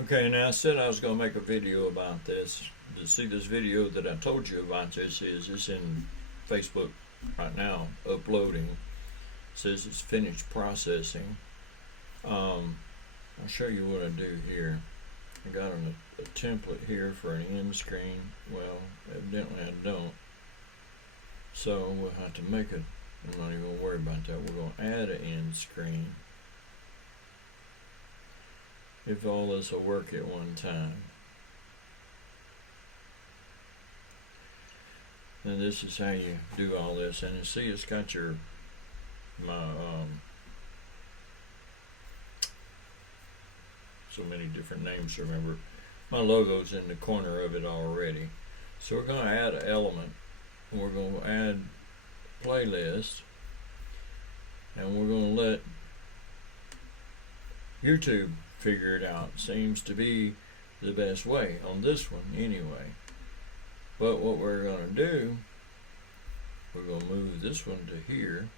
Okay, now I said I was going to make a video about this. To see this video that I told you about, this is it's in Facebook right now, uploading. It says it's finished processing. I'll show you what I do here. I got a template here for an end screen. Well, evidently I don't. So we'll have to make it. I'm not even going to worry about that. We're going to add an end screen. If all this will work at one time. And this is how you do all this. And you see it's got my so many different names to remember. My logo's in the corner of it already. So we're going to add an element. And we're going to add playlist. And we're going to let YouTube figure it out. Seems to be the best way on this one anyway. But what we're going to do, we're going to move this one to here.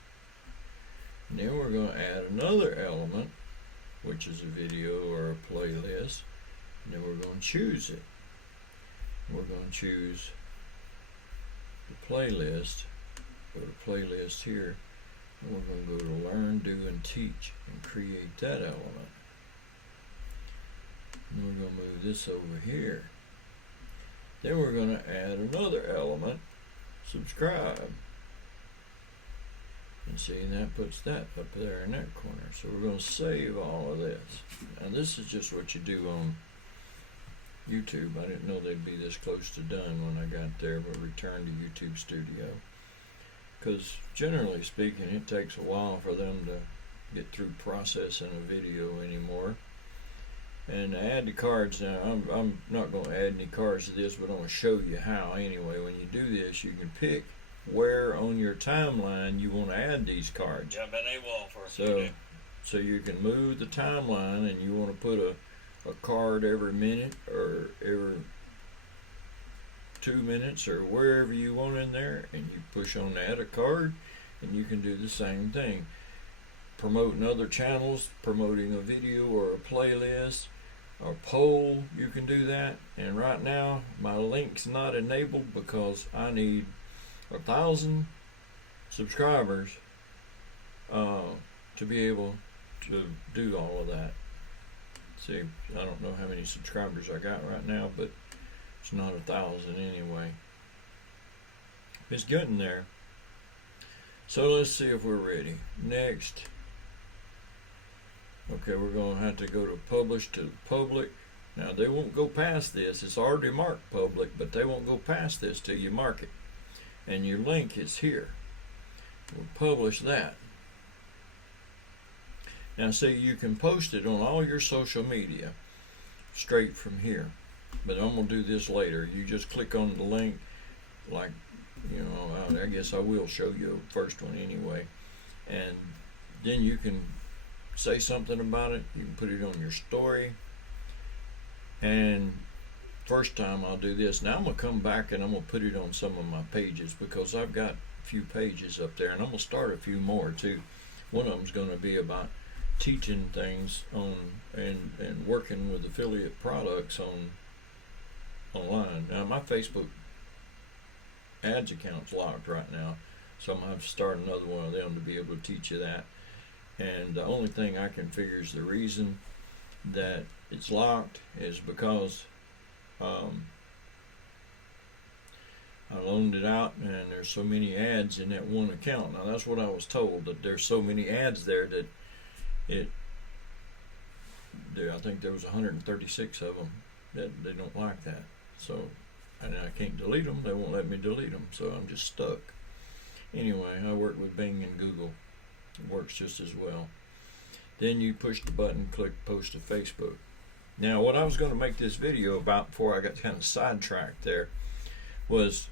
And then we're going to add another element, which is a video or a playlist. And then we're going to choose it. We're going to choose the playlist. Go to playlist here. And we're going to go to learn, do, and teach and create that element. And we're going to move this over here. Then we're going to add another element, subscribe. And see, and that puts that up there in that corner. So we're going to save all of this. Now this is just what you do on YouTube. I didn't know they'd be this close to done when I got there, but return to YouTube Studio. Because generally speaking, it takes a while for them to get through processing a video anymore. And add the cards now. I'm not going to add any cards to this, but I'm going to show you how anyway. When you do this, you can pick where on your timeline you want to add these cards. Yeah, I've been AWOL for a few days. So you can move the timeline, and you want to put a card every minute or every 2 minutes or wherever you want in there, and you push on add a card, and you can do the same thing. Promoting other channels, promoting a video or a playlist or poll, you can do that. And right now my link's not enabled because I need 1,000 subscribers to be able to do all of that. See, I don't know how many subscribers I got right now, but it's not 1,000 anyway. It's getting there. So let's see if we're ready. Next. Okay, we're going to have to go to publish to public. Now they won't go past this. It's already marked public, but they won't go past this till you mark it. And your link is here. We'll publish that. Now see, you can post it on all your social media straight from here. But I'm going to do this later. You just click on the link, like, you know, I guess I will show you the first one anyway. And then you can say something about it. You can put it on your story. And first time I'll do this. Now I'm going to come back and I'm going to put it on some of my pages because I've got a few pages up there, and I'm going to start a few more too. One of them is going to be about teaching things on and working with affiliate products online. Now my Facebook ads account's locked right now, so I'm going to have to start another one of them to be able to teach you that. And the only thing I can figure is the reason that it's locked is because I loaned it out and there's so many ads in that one account. Now that's what I was told, that there's so many ads there that I think there was 136 of them that they don't like that. So, and I can't delete them. They won't let me delete them. So I'm just stuck. Anyway, I work with Bing and Google. It works just as well. Then you push the button, click post to Facebook. Now what I was going to make this video about before I got kind of sidetracked there was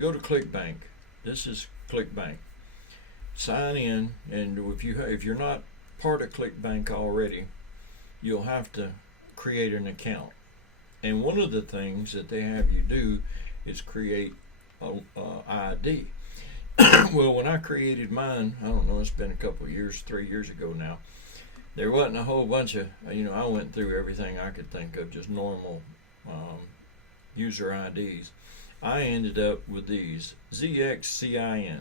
go to ClickBank. This is ClickBank. Sign in, and if you're not part of ClickBank already, you'll have to create an account. And one of the things that they have you do is create a ID. Well, when I created mine, I don't know, it's been a couple of years, 3 years ago now, there wasn't a whole bunch of, I went through everything I could think of, just normal user IDs. I ended up with these ZXCIN,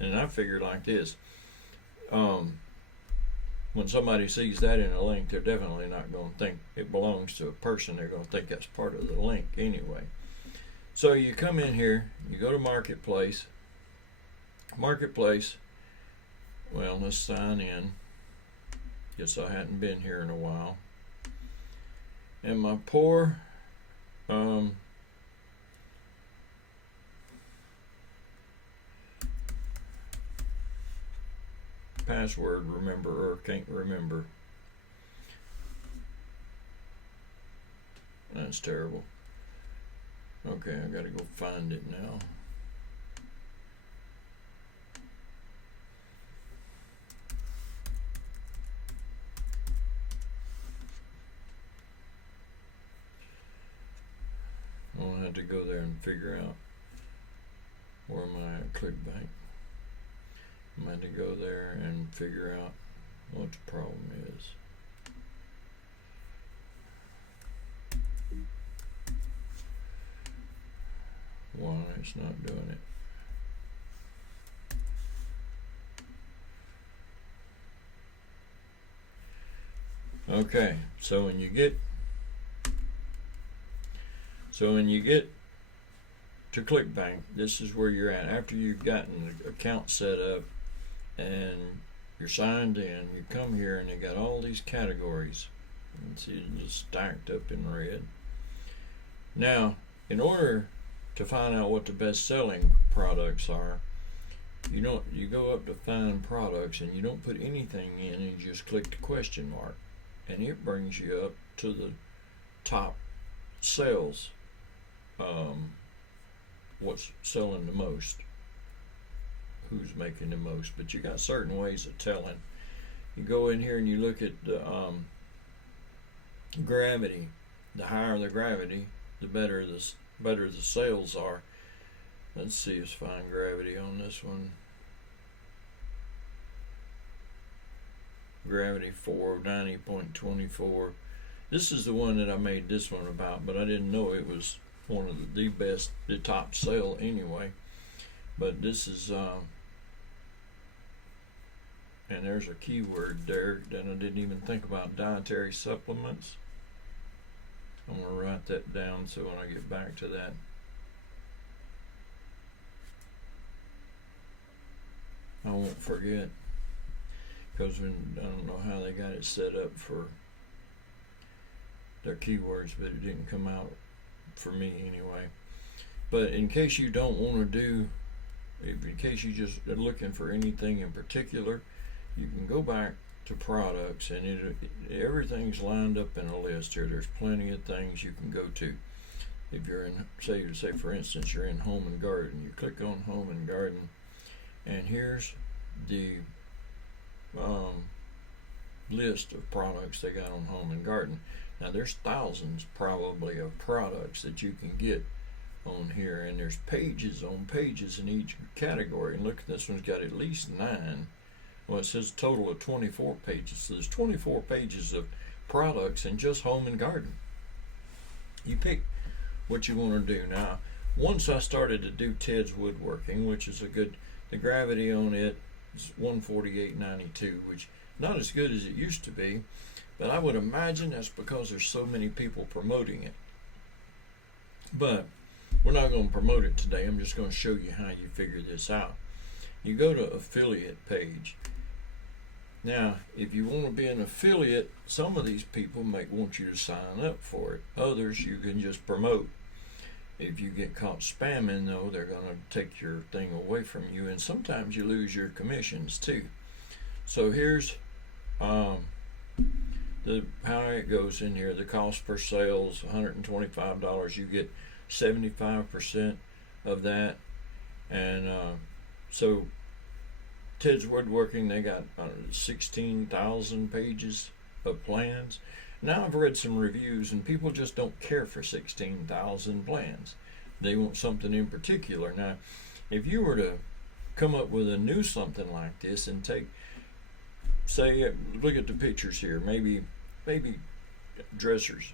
and I figured like this: when somebody sees that in a link, they're definitely not going to think it belongs to a person. They're going to think that's part of the link anyway. So you come in here, you go to Marketplace. Well, let's sign in. Guess I hadn't been here in a while. And my poor password can't remember. That's terrible. Okay, I gotta go find it now. I'll have to go there and figure out where my ClickBank. I'm going to go there and figure out what the problem is. Why it's not doing it. Okay, so when you get to ClickBank, this is where you're at. After you've gotten the account set up and you're signed in, you come here and they got all these categories. You see it just stacked up in red. Now, in order to find out what the best selling products are, you go up to find products and you don't put anything in, and you just click the question mark, and it brings you up to the top sales, what's selling the most, who's making the most. But you got certain ways of telling. You go in here and you look at the gravity. The higher the gravity, the better the sales are. Let's see, let's find gravity on this one. Gravity 490.24. This is the one that I made this one about, but I didn't know it was one of the best, the top sale anyway. But this is and there's a keyword there that I didn't even think about: dietary supplements. I'm going to write that down so when I get back to that, I won't forget, because I don't know how they got it set up for their keywords, but it didn't come out for me anyway. But in case you don't want to do, in case you just are looking for anything in particular, you can go back to products, and everything's lined up in a list here. There's plenty of things you can go to. If you're in, say for instance, you're in home and garden, you click on home and garden, and here's the list of products they got on home and garden. Now there's thousands probably of products that you can get on here, and there's pages on pages in each category. And look, this one's got at least 9. Well, it says a total of 24 pages. So there's 24 pages of products in just home and garden. You pick what you want to do. Now, once I started to do Ted's woodworking, which is the gravity on it is 148.92, which not as good as it used to be, but I would imagine that's because there's so many people promoting it. But we're not going to promote it today. I'm just going to show you how you figure this out. You go to affiliate page. Now, if you want to be an affiliate, some of these people might want you to sign up for it. Others you can just promote. If you get caught spamming, though, they're going to take your thing away from you, and sometimes you lose your commissions too. So here's how it goes in here. The cost per sale is $125. You get 75% of that, and so Ted's Woodworking, they got 16,000 pages of plans. Now I've read some reviews, and people just don't care for 16,000 plans. They want something in particular. Now, if you were to come up with a new something like this and take say, look at the pictures here. Maybe dressers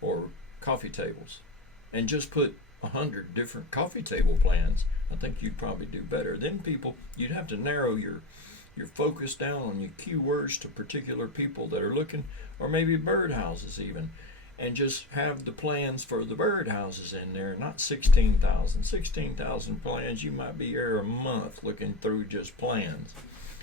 or coffee tables, and just put 100 different coffee table plans. I think you'd probably do better. Then you'd have to narrow your focus down on your keywords to particular people that are looking, or maybe birdhouses even, and just have the plans for the birdhouses in there, not 16,000 plans. You might be here a month looking through just plans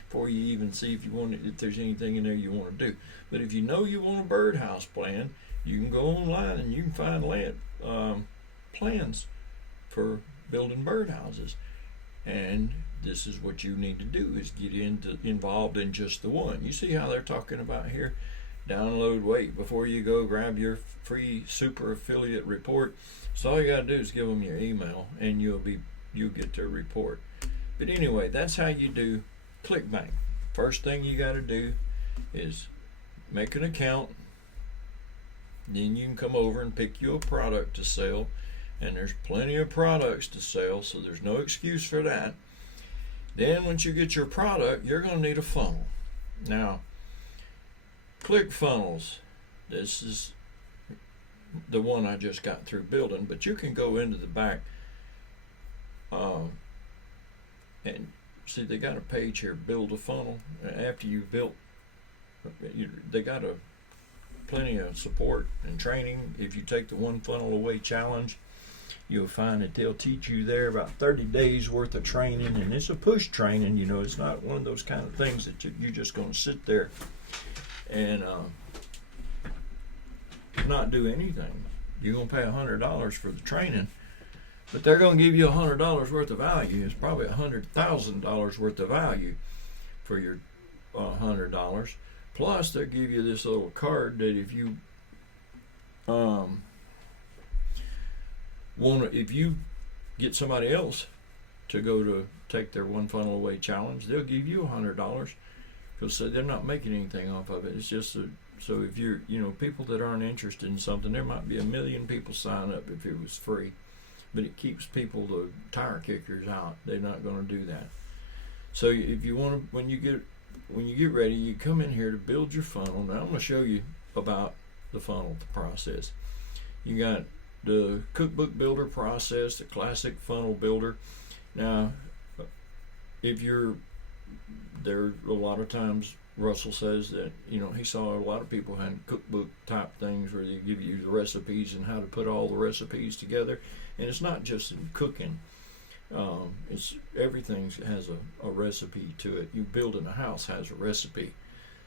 before you even see if there's anything in there you want to do. But if you know you want a birdhouse plan, you can go online and you can find plans for building birdhouses. And this is what you need to do, is get involved in just the one. You see how they're talking about here? Download, wait, before you go, grab your free super affiliate report. So all you got to do is give them your email and you'll get their report. But anyway, that's how you do ClickBank. First thing you got to do is make an account. Then you can come over and pick you a product to sell. And there's plenty of products to sell, so there's no excuse for that. Then once you get your product, you're going to need a funnel. Now, ClickFunnels, this is the one I just got through building, but you can go into the back and see they got a page here, build a funnel. After you've built, they got plenty of support and training. If you take the One Funnel Away challenge, you'll find that they'll teach you there about 30 days worth of training, and it's a push training. It's not one of those kind of things that you're just going to sit there and not do anything. You're going to pay $100 for the training, but they're going to give you $100 worth of value. It's probably $100,000 worth of value for your $100. Plus, they'll give you this little card that if you if you get somebody else to go to take their One Funnel Away challenge, they'll give you $100, because they're not making anything off of it. It's just so if you're, people that aren't interested in something, there might be 1 million people sign up if it was free, but it keeps people, the tire kickers, out. They're not going to do that. So if you want to, when you get ready, you come in here to build your funnel. Now I'm going to show you about the funnel process. You got the cookbook builder process, the classic funnel builder. Now, if there a lot of times, Russell says that, he saw a lot of people had cookbook type things where they give you the recipes and how to put all the recipes together. And it's not just in cooking. It's everything has a recipe to it. You building a house has a recipe.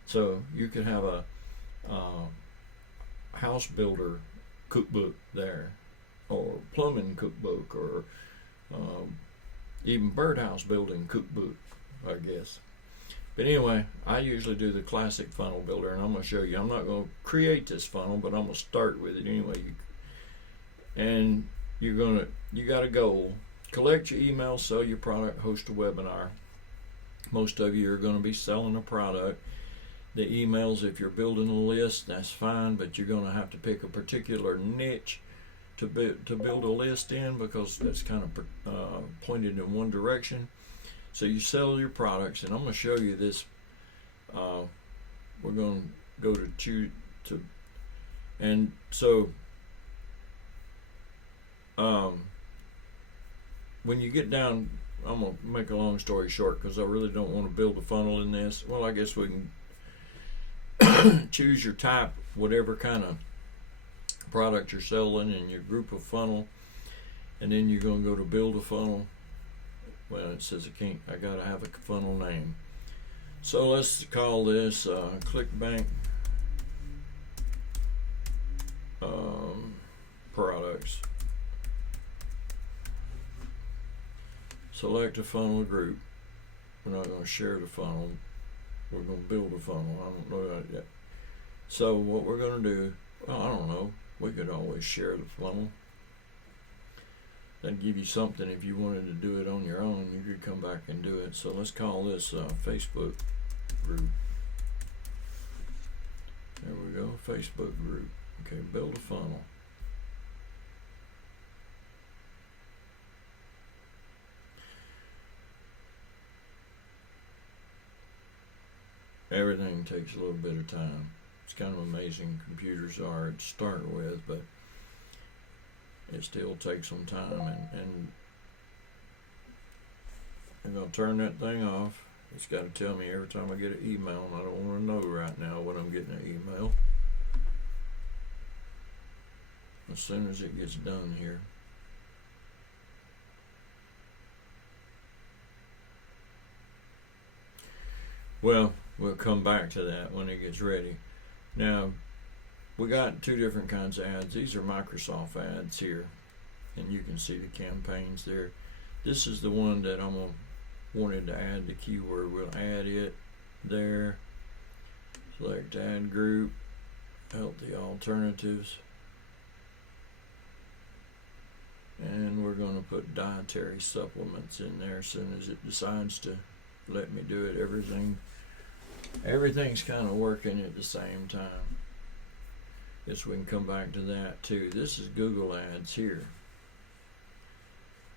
So you could have a house builder cookbook there, or plumbing cookbook, or even birdhouse building cookbook, I guess. But anyway, I usually do the classic funnel builder, and I'm going to show you. I'm not going to create this funnel, but I'm going to start with it anyway. And you got a goal. Collect your emails, sell your product, host a webinar. Most of you are going to be selling a product. The emails, if you're building a list, that's fine, but you're going to have to pick a particular niche to build a list in, because that's kind of pointed in one direction. So you sell your products, and I'm going to show you this. We're going to go to choose to, and so when you get down, I'm going to make a long story short because I really don't want to build a funnel in this. Well, I guess we can choose your type, whatever kind of product you're selling, and your group of funnel, and then you're going to go to build a funnel. Well, it says I gotta have a funnel name. So let's call this ClickBank products. Select a funnel group. We're not going to share the funnel. We're going to build a funnel. I don't know that yet. So what we're going to do, well, I don't know. We could always share the funnel. That'd give you something if you wanted to do it on your own. You could come back and do it. So let's call this Facebook group. There we go, Facebook group. Okay, build a funnel. everything takes a little bit of time. It's kind of amazing computers are to start with, but it still takes some time, and I'm going to turn that thing off. It's got to tell me every time I get an email, and I don't want to know right now when I'm getting an email. As soon as it gets done here. Well, we'll come back to that when it gets ready. Now, we got two different kinds of ads. These are Microsoft ads here, and you can see the campaigns there. This is the one that wanted to add the keyword. We'll add it there. Select ad group, healthy alternatives. And we're going to put dietary supplements in there as soon as it decides to let me do it. Everything's kind of working at the same time. Guess we can come back to that too. This is Google Ads here.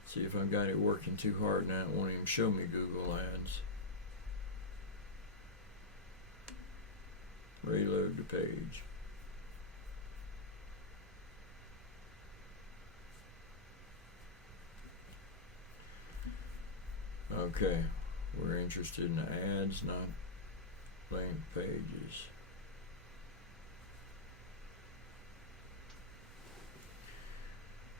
See if I've got it working too hard now. It won't even show me Google Ads. Reload the page. Okay, we're interested in the ads, not link pages.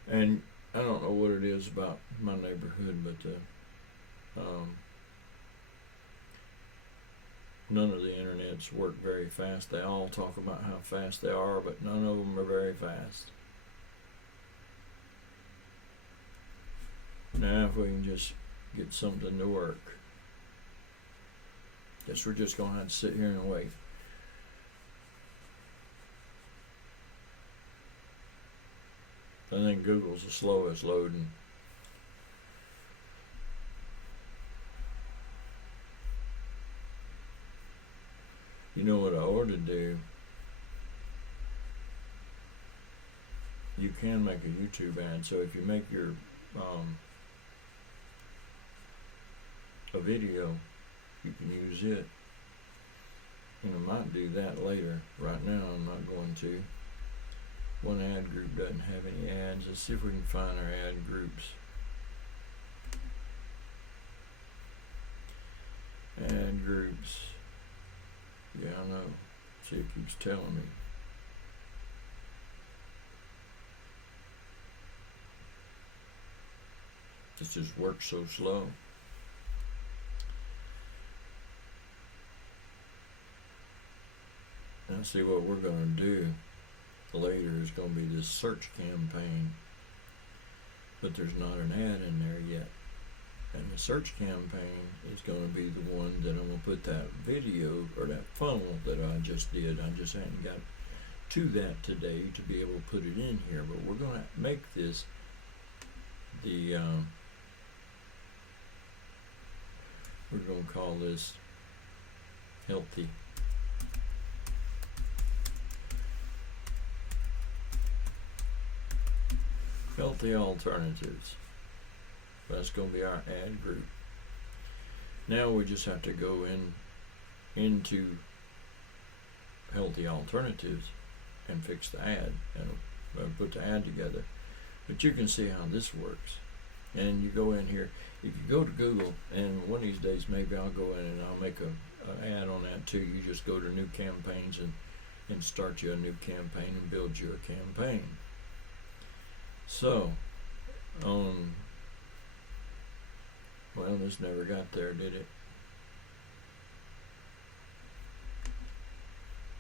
And I don't know what it is about my neighborhood, but none of the internets work very fast. They all talk about how fast they are, but none of them are very fast. Now if we can just get something to work. Guess we're just going to have to sit here and wait. I think Google's the slowest loading. You know what I ought to do? You can make a YouTube ad. So if you make your a video, you can use it. And I might do that later. Right now I'm not going to. One ad group doesn't have any ads. Let's see if we can find our ad groups. Ad groups. Yeah, I know. See, it keeps telling me. This just works so slow. Now see what we're going to do later is going to be this search campaign, but there's not an ad in there yet. And the search campaign is going to be the one that I'm going to put that video or that funnel that I just did. I just hadn't got to that today to be able to put it in here, but we're going to make this the we're going to call this healthy. Healthy alternatives. That's going to be our ad group. Now we just have to go into healthy alternatives and fix the ad and put the ad together. But you can see how this works. And you go in here. If you go to Google, and one of these days maybe I'll go in and I'll make an ad on that too. You just go to new campaigns and start you a new campaign and build you a campaign. So, well, this never got there, did it?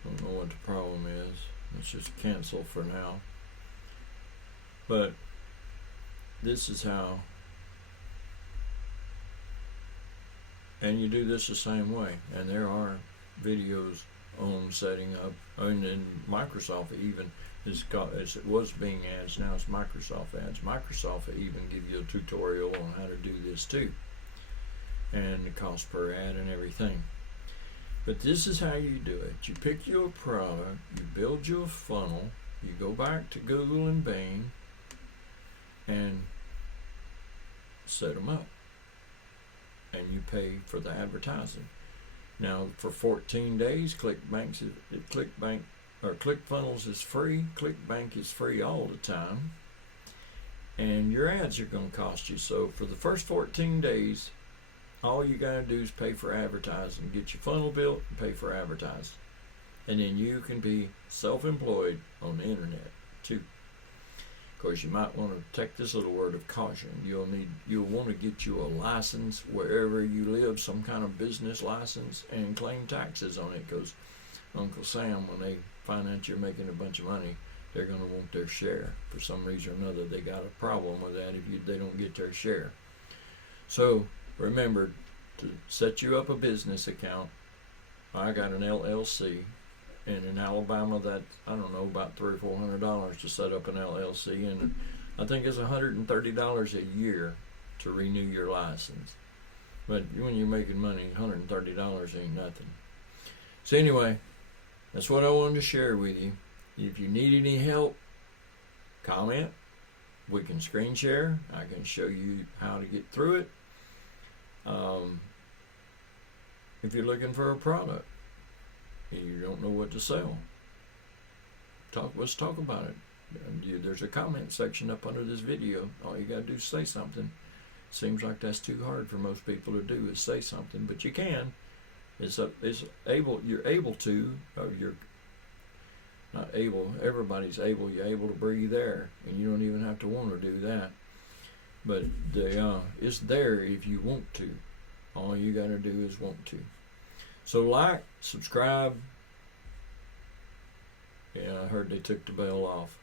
Don't know what the problem is. Let's just cancel for now. But this is how, and you do this the same way. And there are videos on setting up, and in Microsoft even. It was Bing ads, now it's Microsoft ads. Microsoft will even give you a tutorial on how to do this too, and the cost per ad and everything. But this is how you do it. You pick your product, you build your funnel, you go back to Google and Bing and set them up, and you pay for the advertising. Now for 14 days, ClickFunnels is free. ClickBank is free all the time. And your ads are going to cost you. So for the first 14 days, all you got to do is pay for advertising. Get your funnel built and pay for advertising. And then you can be self-employed on the internet too. Of course, you might want to take this little word of caution. You'll want to get you a license wherever you live, some kind of business license, and claim taxes on it, because Uncle Sam, when they find out you're making a bunch of money, they're going to want their share. For some reason or another, they got a problem with that if they don't get their share. So remember to set you up a business account. I got an LLC, and in Alabama, that I don't know, about $300 or $400 to set up an LLC, and I think it's $130 a year to renew your license. But when you're making money, $130 ain't nothing. So anyway, that's what I wanted to share with you. If you need any help, comment. We can screen share. I can show you how to get through it. If you're looking for a product and you don't know what to sell, let's talk about it. There's a comment section up under this video. All you got to do is say something. Seems like that's too hard for most people to do, is say something, but you can. You're able to, or you're not able. Everybody's able. You're able to breathe air, and you don't even have to want to do that. But it's there if you want to. All you got to do is want to. So like, subscribe. Yeah, I heard they took the bell off.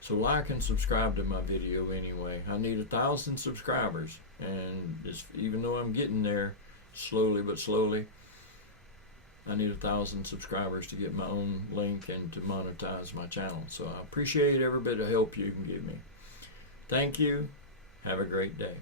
So like and subscribe to my video anyway. I need 1,000 subscribers, and even though I'm getting there slowly but slowly, I need 1,000 subscribers to get my own link and to monetize my channel. So I appreciate every bit of help you can give me. Thank you. Have a great day.